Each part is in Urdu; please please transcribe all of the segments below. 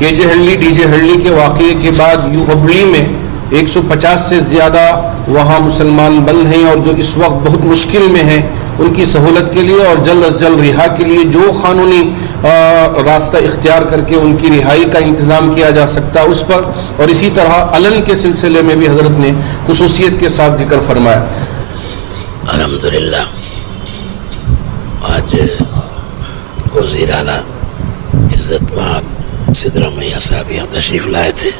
کے جے ہلڈی ڈی جے ہلڈی کے واقعے کے بعد ہبلی میں 150 سے زیادہ وہاں مسلمان بند ہیں، اور جو اس وقت بہت مشکل میں ہیں ان کی سہولت کے لیے اور جلد از جلد رہا کے لیے جو قانونی راستہ اختیار کر کے ان کی رہائی کا انتظام کیا جا سکتا اس پر، اور اسی طرح علن کے سلسلے میں بھی حضرت نے خصوصیت کے ساتھ ذکر فرمایا۔ الحمدللہ آج وزیر اعلیٰ عزت مآب سدھرامیا صاحب یہاں تشریف لائے تھے،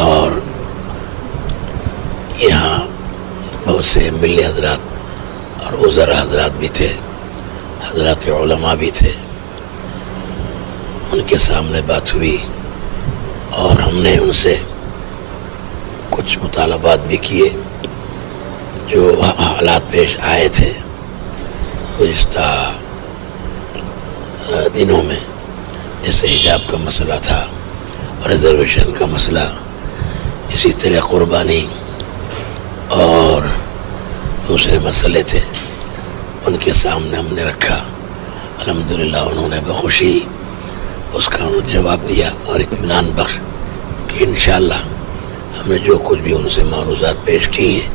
اور یہاں بہت سے ملی حضرات اور وزراء حضرات بھی تھے، حضرات علماء بھی تھے۔ ان کے سامنے بات ہوئی اور ہم نے ان سے کچھ مطالبات بھی کیے جو حالات پیش آئے تھے گزشتہ دنوں میں، جیسے حجاب کا مسئلہ تھا، ریزرویشن کا مسئلہ، اسی طرح قربانی اور دوسرے مسئلے تھے، ان کے سامنے ہم نے رکھا۔ الحمدللہ انہوں نے بخوشی اس کا جواب دیا اور اطمینان بخش کہ انشاءاللہ ہمیں جو کچھ بھی ان سے معروضات پیش کی ہیں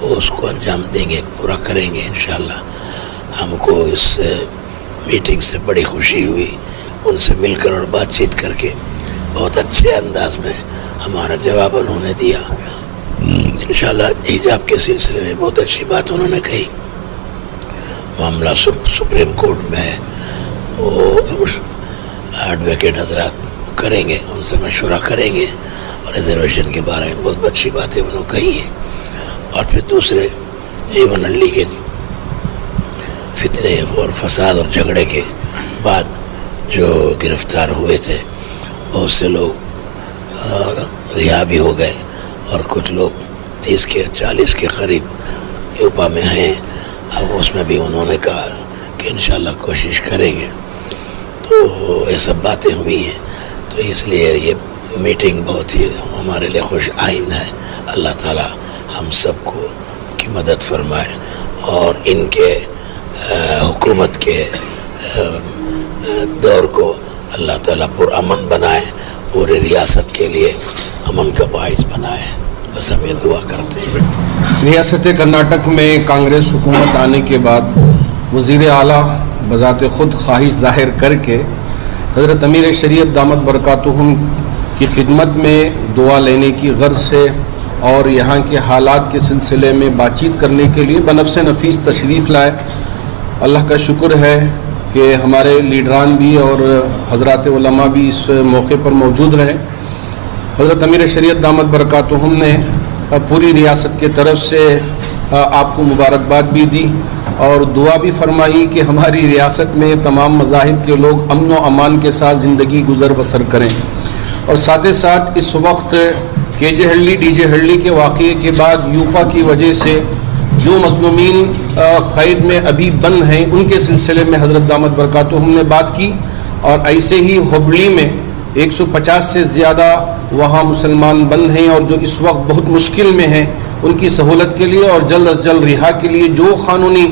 وہ اس کو انجام دیں گے، پورا کریں گے انشاءاللہ۔ ہم کو اس میٹنگ سے بڑی خوشی ہوئی، ان سے مل کر اور بات چیت کر کے بہت اچھے انداز میں ہمارا جواب انہوں نے دیا۔ انشاءاللہ حجاب کے سلسلے میں بہت اچھی بات انہوں نے کہی۔ معاملہ سپریم کورٹ میں ہے، وہ ایڈوکیٹ حضرات کریں گے، ان سے مشورہ کریں گے، اور ریزرویشن کے بارے میں بہت اچھی باتیں انہوں نے کہی ہیں۔ اور پھر دوسرے جیون علی کے فتنے اور فساد اور جھگڑے کے بعد جو گرفتار ہوئے تھے، بہت سے لوگ رہا بھی ہو گئے، اور کچھ لوگ 30 کے 40 کے قریب یوپا میں ہیں۔ اب اس میں بھی انہوں نے کہا کہ انشاءاللہ کوشش کریں گے۔ تو یہ سب باتیں ہوئی ہیں، تو اس لیے یہ میٹنگ بہت ہی ہمارے لیے خوش آئند ہے۔ اللہ تعالی ہم سب کو کی مدد فرمائے، اور ان کے حکومت کے دور کو اللہ تعالیٰ پرامن بنائے، پورے ریاست کے لیے امن کا باعث بنائے، بس ہم یہ دعا کرتے ہیں۔ ریاست کرناٹک میں کانگریس حکومت آنے کے بعد وزیر اعلیٰ بذات خود خواہش ظاہر کر کے حضرت امیر شریعت دامت برکاتہم کی خدمت میں دعا لینے کی غرض سے اور یہاں کے حالات کے سلسلے میں بات چیت کرنے کے لیے بنفس نفیس تشریف لائے۔ اللہ کا شکر ہے کہ ہمارے لیڈران بھی اور حضرات علماء بھی اس موقع پر موجود رہے۔ حضرت امیر شریعت دامت برکاتہم نے پوری ریاست کے طرف سے آپ کو مبارکباد بھی دی اور دعا بھی فرمائی کہ ہماری ریاست میں تمام مذاہب کے لوگ امن و امان کے ساتھ زندگی گزر بسر کریں، اور ساتھ ہی ساتھ اس وقت کے جے ہلڈی ڈی جے ہلڈی کے واقعے کے بعد یوپا کی وجہ سے جو مظلومین قید میں ابھی بند ہیں ان کے سلسلے میں حضرت دامت برکاتہم نے بات کی، اور ایسے ہی ہبلی میں 150 سے زیادہ وہاں مسلمان بند ہیں اور جو اس وقت بہت مشکل میں ہیں ان کی سہولت کے لیے اور جلد از جلد رہا کے لیے جو قانونی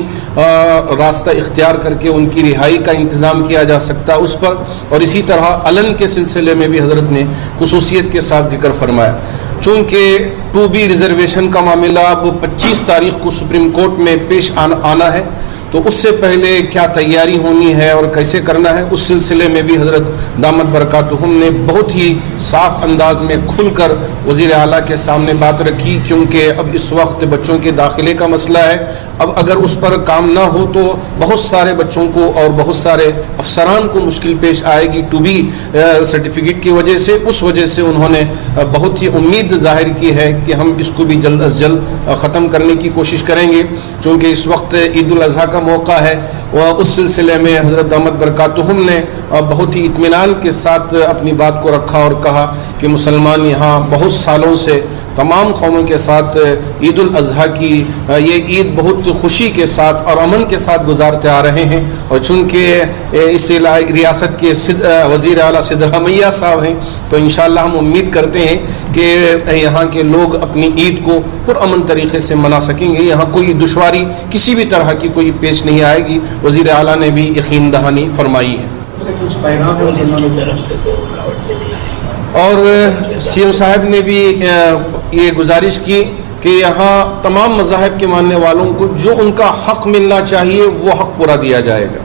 راستہ اختیار کر کے ان کی رہائی کا انتظام کیا جا سکتا اس پر، اور اسی طرح علن کے سلسلے میں بھی حضرت نے خصوصیت کے ساتھ ذکر فرمایا۔ چونکہ 2B ریزرویشن کا معاملہ اب 25 تاریخ کو سپریم کورٹ میں پیش آنا ہے، تو اس سے پہلے کیا تیاری ہونی ہے اور کیسے کرنا ہے، اس سلسلے میں بھی حضرت دامت برکاتہم نے بہت ہی صاف انداز میں کھل کر وزیر اعلیٰ کے سامنے بات رکھی، کیونکہ اب اس وقت بچوں کے داخلے کا مسئلہ ہے۔ اب اگر اس پر کام نہ ہو تو بہت سارے بچوں کو اور بہت سارے افسران کو مشکل پیش آئے گی 2B سرٹیفکیٹ کی وجہ سے۔ اس وجہ سے انہوں نے بہت ہی امید ظاہر کی ہے کہ ہم اس کو بھی جلد از جلد ختم کرنے کی کوشش کریں گے، چونکہ اس وقت عید الاضحیٰ کا موقع ہے، اور اس سلسلے میں حضرت دامت برکاتہم نے بہت ہی اطمینان کے ساتھ اپنی بات کو رکھا اور کہا کہ مسلمان یہاں بہت سالوں سے تمام قوموں کے ساتھ عید الاضحیٰ کی یہ عید بہت خوشی کے ساتھ اور امن کے ساتھ گزارتے آ رہے ہیں، اور چونکہ اس ریاست کے وزیر اعلیٰ سدھرامیا صاحب ہیں تو انشاءاللہ ہم امید کرتے ہیں کہ یہاں کے لوگ اپنی عید کو پرامن طریقے سے منا سکیں گے، یہاں کوئی دشواری کسی بھی طرح کی کوئی پیش نہیں آئے گی۔ وزیر اعلیٰ نے بھی یقین دہانی فرمائی ہے۔ پیغام ہے پولیس کی مسلمانوں طرف سے کوئی رکاوٹ بھی نہیں آئی. اور سی ایم صاحب نے بھی یہ گزارش کی کہ یہاں تمام مذاہب کے ماننے والوں کو جو ان کا حق ملنا چاہیے وہ حق پورا دیا جائے گا.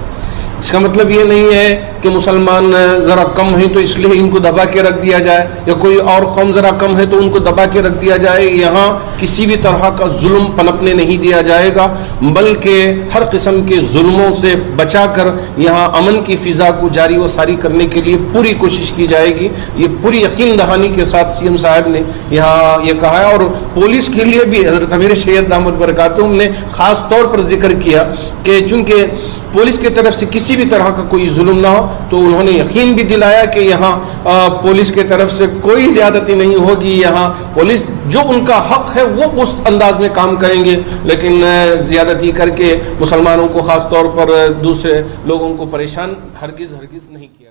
اس کا مطلب یہ نہیں ہے کہ مسلمان ذرا کم ہیں تو اس لیے ان کو دبا کے رکھ دیا جائے, یا کوئی اور قوم ذرا کم ہے تو ان کو دبا کے رکھ دیا جائے. یہاں کسی بھی طرح کا ظلم پنپنے نہیں دیا جائے گا, بلکہ ہر قسم کے ظلموں سے بچا کر یہاں امن کی فضا کو جاری و ساری کرنے کے لیے پوری کوشش کی جائے گی. یہ پوری یقین دہانی کے ساتھ سی ایم صاحب نے یہاں یہ کہا ہے. اور پولیس کے لیے بھی حضرت امیر شریعت دامت برکاتہم نے خاص طور پر ذکر کیا کہ چونکہ پولیس کی طرف سے کسی بھی طرح کا کوئی ظلم نہ ہو, تو انہوں نے یقین بھی دلایا کہ یہاں پولیس کی طرف سے کوئی زیادتی نہیں ہوگی. یہاں پولیس جو ان کا حق ہے وہ اس انداز میں کام کریں گے, لیکن زیادتی کر کے مسلمانوں کو خاص طور پر دوسرے لوگوں کو پریشان ہرگز نہیں کیا.